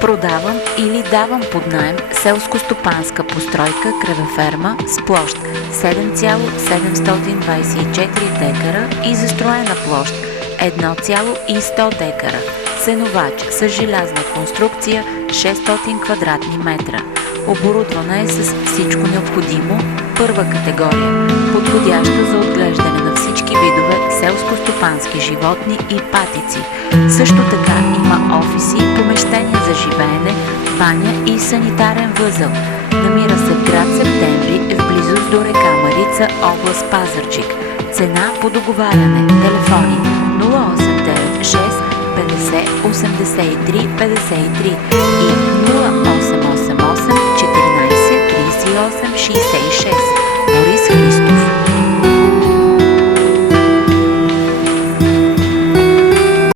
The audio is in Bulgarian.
Продавам или давам под наем селско-стопанска постройка кравеферма с площ 7,724 декара и застроена площ 1,100 декара. Сеновач с желязна конструкция 600 квадратни метра. Оборудвана е с всичко необходимо, първа категория, подходяща за отглеждане на всички видове селско-стопански животни и патици. Също така има офиси, помещения за живеене, баня и санитарен възел. Намира се в град Септември, в близост до река Марица, област Пазарджик. Цена по договаряне. Телефони 0896 50 83 53 и 0888 14 38 66.